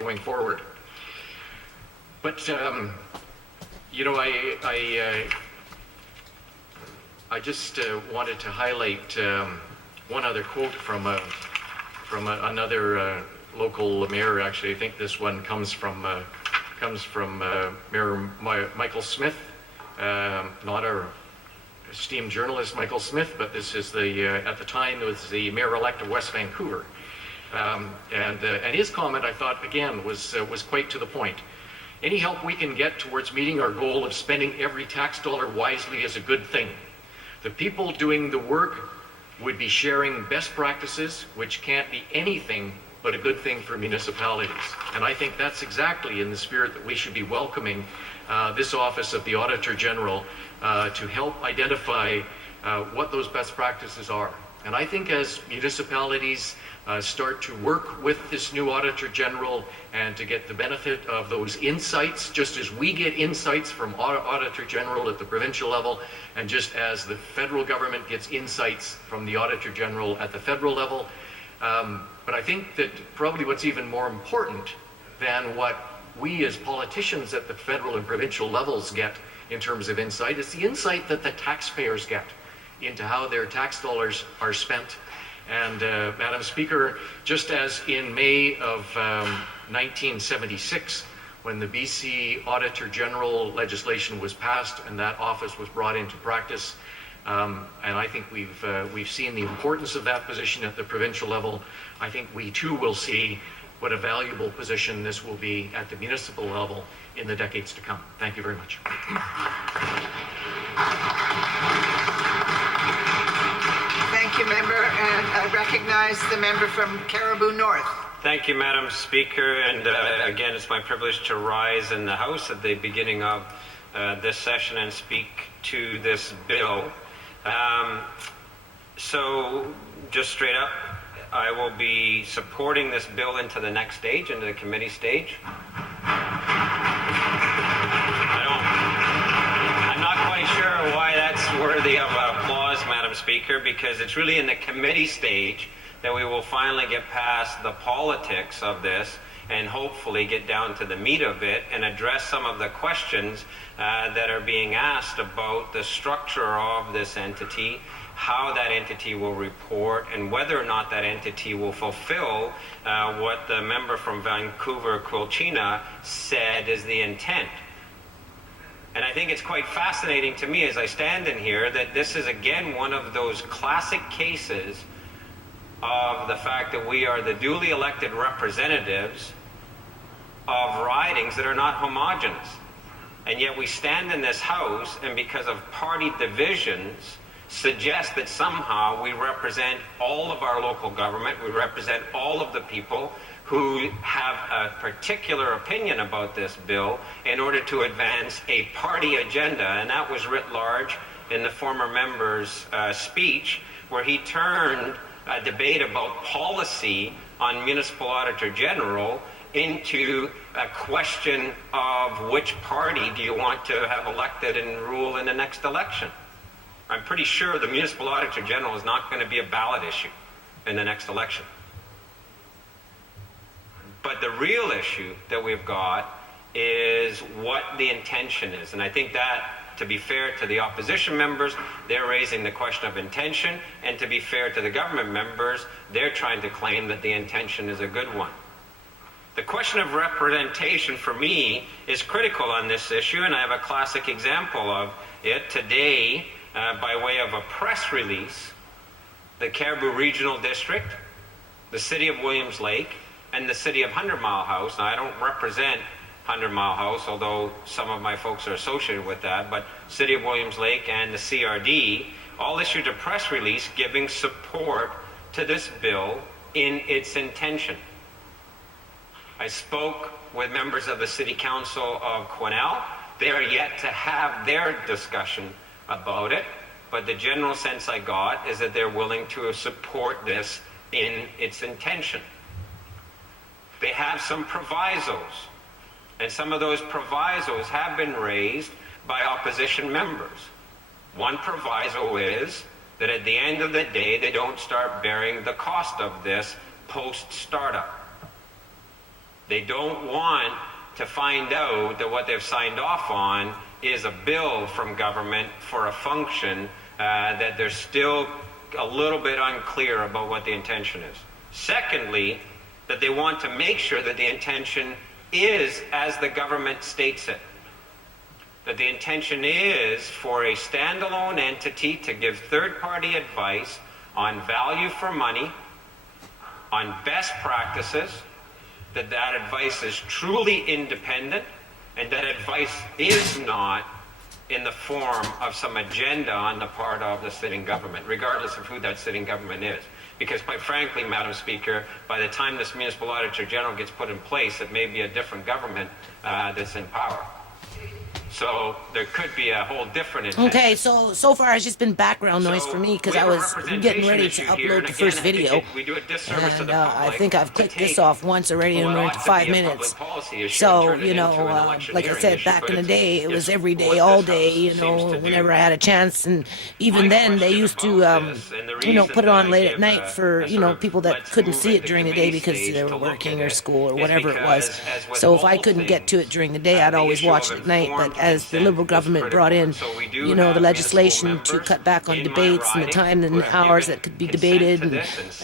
going forward. But you know, I just wanted to highlight one other quote from another local mayor. Actually, I think this one comes from Mayor Michael Smith, not our esteemed journalist Michael Smith, but this is at the time it was the mayor-elect of West Vancouver. And his comment, I thought, again, was quite to the point. Any help we can get towards meeting our goal of spending every tax dollar wisely is a good thing. The people doing the work would be sharing best practices, which can't be anything but a good thing for municipalities. And I think that's exactly in the spirit that we should be welcoming this office of the Auditor General to help identify what those best practices are. And I think as municipalities start to work with this new Auditor General and to get the benefit of those insights, just as we get insights from Auditor General at the provincial level, and just as the federal government gets insights from the Auditor General at the federal level. But I think that probably what's even more important than what we as politicians at the federal and provincial levels get in terms of insight is the insight that the taxpayers get into how their tax dollars are spent. And Madam Speaker, just as in May of 1976, when the BC Auditor General legislation was passed and that office was brought into practice, and I think we've seen the importance of that position at the provincial level. I think we too will see what a valuable position this will be at the municipal level in the decades to come. Thank you very much. Thank you, member, and I recognize the member from Caribou North. Thank you, Madam Speaker, and again, it's my privilege to rise in the House at the beginning of this session and speak to this bill. So, just straight up, I will be supporting this bill into the next stage, into the committee stage. I'm not quite sure why that's worthy of applause, Madam Speaker, because it's really in the committee stage that we will finally get past the politics of this and hopefully get down to the meat of it and address some of the questions that are being asked about the structure of this entity, how that entity will report, and whether or not that entity will fulfill what the member from Vancouver-Quilchena said is the intent. And I think it's quite fascinating to me as I stand in here that this is again one of those classic cases of the fact that we are the duly elected representatives of ridings that are not homogenous. And yet we stand in this House and because of party divisions suggest that somehow we represent all of our local government, we represent all of the people who have a particular opinion about this bill in order to advance a party agenda. And that was writ large in the former member's speech, where he turned a debate about policy on Municipal Auditor General into a question of which party do you want to have elected and rule in the next election. I'm pretty sure the Municipal Auditor General is not going to be a ballot issue in the next election. But the real issue that we've got is what the intention is. And I think that, to be fair to the opposition members, they're raising the question of intention, and to be fair to the government members, they're trying to claim that the intention is a good one. The question of representation for me is critical on this issue, and I have a classic example of it today by way of a press release. The Caribou Regional District, the City of Williams Lake, and the City of 100 Mile House. Now, I don't represent 100 Mile House, although some of my folks are associated with that, but City of Williams Lake and the CRD all issued a press release giving support to this bill in its intention. I spoke with members of the City Council of Quesnel. They are yet to have their discussion about it, but the general sense I got is that they're willing to support this in its intention. They have some provisos, and some of those provisos have been raised by opposition members. One proviso is that at the end of the day, they don't start bearing the cost of this post-startup. They don't want to find out that what they've signed off on is a bill from government for a function that they're still a little bit unclear about what the intention is. Secondly, that they want to make sure that the intention is as the government states it. That the intention is for a standalone entity to give third-party advice on value for money, on best practices, that advice is truly independent, and that advice is not in the form of some agenda on the part of the sitting government, regardless of who that sitting government is. Because quite frankly, Madam Speaker, by the time this Municipal Auditor General gets put in place, it may be a different government that's in power. So there could be a whole different intention. Okay, so far it's just been background noise for me because I was getting ready to upload the first video, and I think I've clicked this off once already and we're into 5 minutes. So, you know, like I said, back in the day, it was every day, all day, you know, whenever I had a chance, and even then they used to, you know, put it on late at night for, you know, people that couldn't see it during the day because they were working or school or whatever it was. So if I couldn't get to it during the day, I'd always watch it at night, but as the Liberal government brought in, you know, the legislation to cut back on debates and the time and the hours that could be debated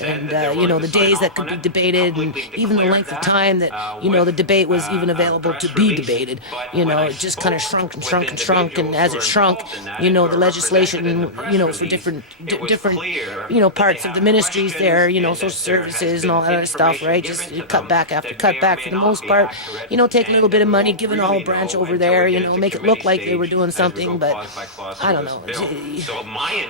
and you know, the days that could be debated and even the length of time that, you know, the debate was even available to be debated, you know, it just kind of shrunk and shrunk and shrunk, and as it shrunk, you know, the legislation, you know, for different, you know, parts of the ministries there, you know, social services and all that other stuff, right, just cut back after cut back for the most part, you know, take a little bit of money, give an olive branch over there, you know, make it look like they were doing something, but I don't know.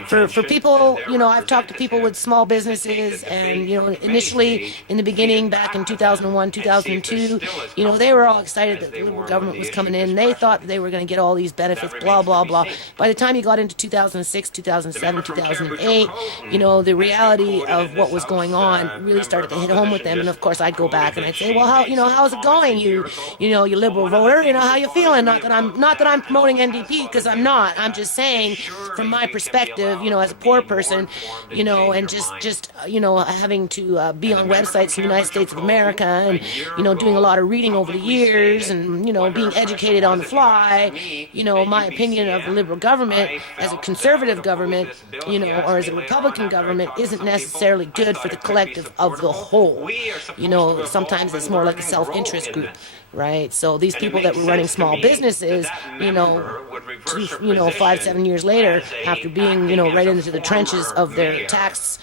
For people, you know, I've talked to people with small businesses, and, you know, initially in the beginning, back in 2001, 2002, you know, they were all excited that the Liberal government was coming in. They thought they were going to get all these benefits, blah, blah, blah. By the time you got into 2006, 2007, 2008, you know, the reality of what was going on really started to hit home with them. And of course, I'd go back and I'd say, well, how, you know, how's it going? You know, you Liberal voter, you know, how you feeling? Not that I'm promoting NDP, because I'm not. I'm just saying, from my perspective, you know, as a poor person, you know, and just you know, having to be on websites in the United States of America, and, you know, doing a lot of reading over the years, and, you know, being educated on the fly, you know, my opinion of the Liberal government as a conservative government, you know, or as a Republican government isn't necessarily good for the collective of the whole. You know, sometimes it's more like a self-interest group. Right, so these people that were running small businesses, you know, 5, 7 years later, after being, you know, right into the trenches of their tax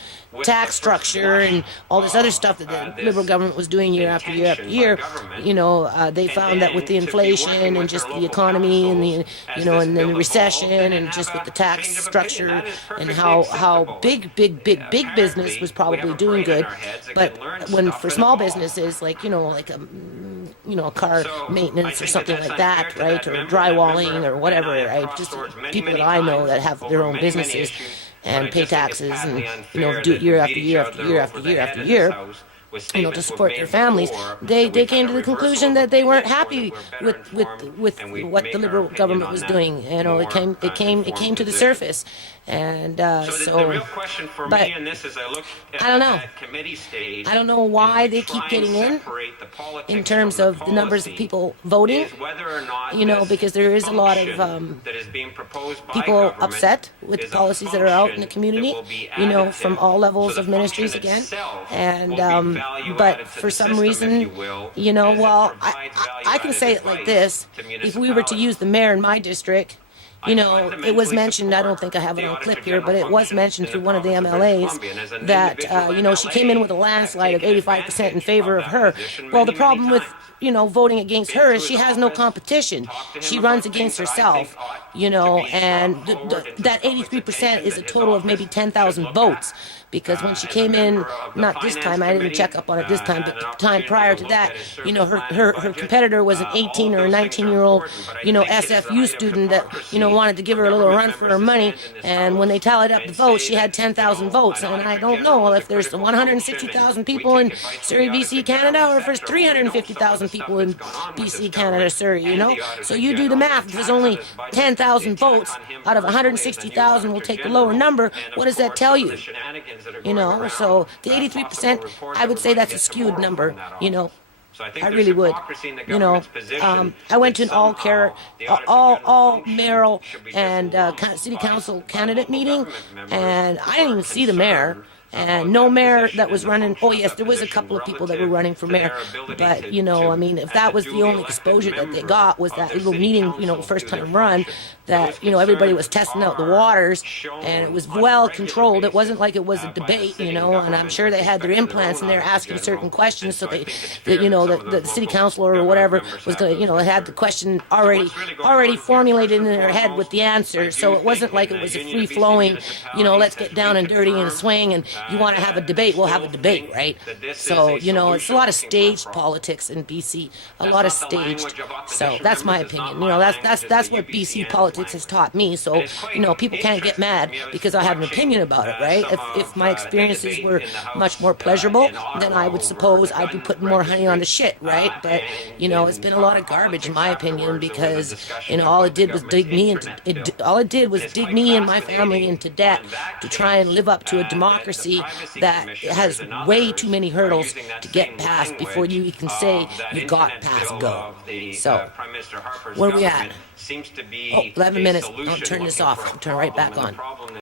structure and all this other stuff that the Liberal government was doing year after year after year, you know, they found that with the inflation and just the economy and the, you know, and then the recession and just with the tax structure and how big business was probably doing good, but when for small businesses like, you know, like you know, car maintenance or something like that, right, or drywalling or whatever, right, just people that I know that have their own businesses and pay taxes and, you know, do it year after year after year after year after year, you know, to support their families, they came to the conclusion that they weren't happy with what the Liberal government was doing. You know, it came to the surface, and so the real question for me in this is I look at, I don't know. Committee stage, I don't know why they keep getting in terms of the numbers of people voting. You know, because there is a lot of people upset with the policies that are out in the community. You know, from all levels of ministries again, and. But for some reason, you know, well, I can say it like this. If we were to use the mayor in my district, you know, it was mentioned, I don't think I have it on clip here, but it was mentioned through one of the MLAs that, you know, she came in with a landslide of 85% in favor of her. Well, the problem with, you know, voting against her is she has no competition. She runs against herself, you know, and that 83% is a total of maybe 10,000 votes. Because when she came in, not this time, I didn't check up on it this time, but the time prior to that, you know, her competitor was an 18 or a 19-year-old, you know, SFU student that, you know, wanted to give her a little run for her money. And when they tallied up the votes, she had 10,000 votes. And I don't know if there's 160,000 people in Surrey, BC, Canada, or if there's 350,000 people in BC, Canada, Surrey, you know. So you do the math. If there's only 10,000 votes out of 160,000, we'll take the lower number. What does that tell you? You know, so the 83%, I would say that's a skewed number, you know. So I think I there's really would. hypocrisy in the You know, government's position. I went to an that somehow the Auditor all General's function mayoral should be and dislodged city by council local candidate meeting, government members and who I didn't are even see the mayor. concerned And about no that mayor position that was and the running. function Oh of yes, that there was a position couple of people that were relative running for to mayor, their ability but to- you know, to, I mean, if as that a was the duly only elected exposure that they member got was of that their little city meeting, council first do their time run, function. that Those everybody was concerns testing out the are waters, shown and it was on a well regular controlled. It wasn't basis, like it was a by the debate, sitting and I'm government sure they with had their respect to their implants own and they're Auditor asking certain General. questions, so And so I they, think it's fair that some of the those city local councilor or government whatever members was have going those to, had the concerns. question So already what's really going on here, formulated in first and their head with foremost, the answer. I So do it wasn't think like in it the was a Union of free BC flowing, let's municipalities get has down and dirty and reconfirmed swing, and you want to have a debate, we'll have a still debate, think right? that this So, is a it's a lot of solution looking for a staged problem. politics in BC, a That's lot of not the language staged. of So opposition that's my members. It's not opinion. my That's language, that's it's what the BC UBCN's politics has language. taught me. So, And it's quite people can't get mad interesting to me. I was because I have an watching, opinion about it, right? some If of, my the experiences debate were in the House, much more pleasurable, in Ottawa then I would over suppose the I'd be gun putting more honey on the registry. shit, right? But it's been a lot of garbage in my opinion, because all it did was dig me into all it did was dig me and my family into debt to try and live up to a democracy that has way too many hurdles to get past before you can say you got past go. So, where are we at? Seems to be 11 a minutes. I'll solution turn this looking off. for a I'll turn right back problem, and on. the problem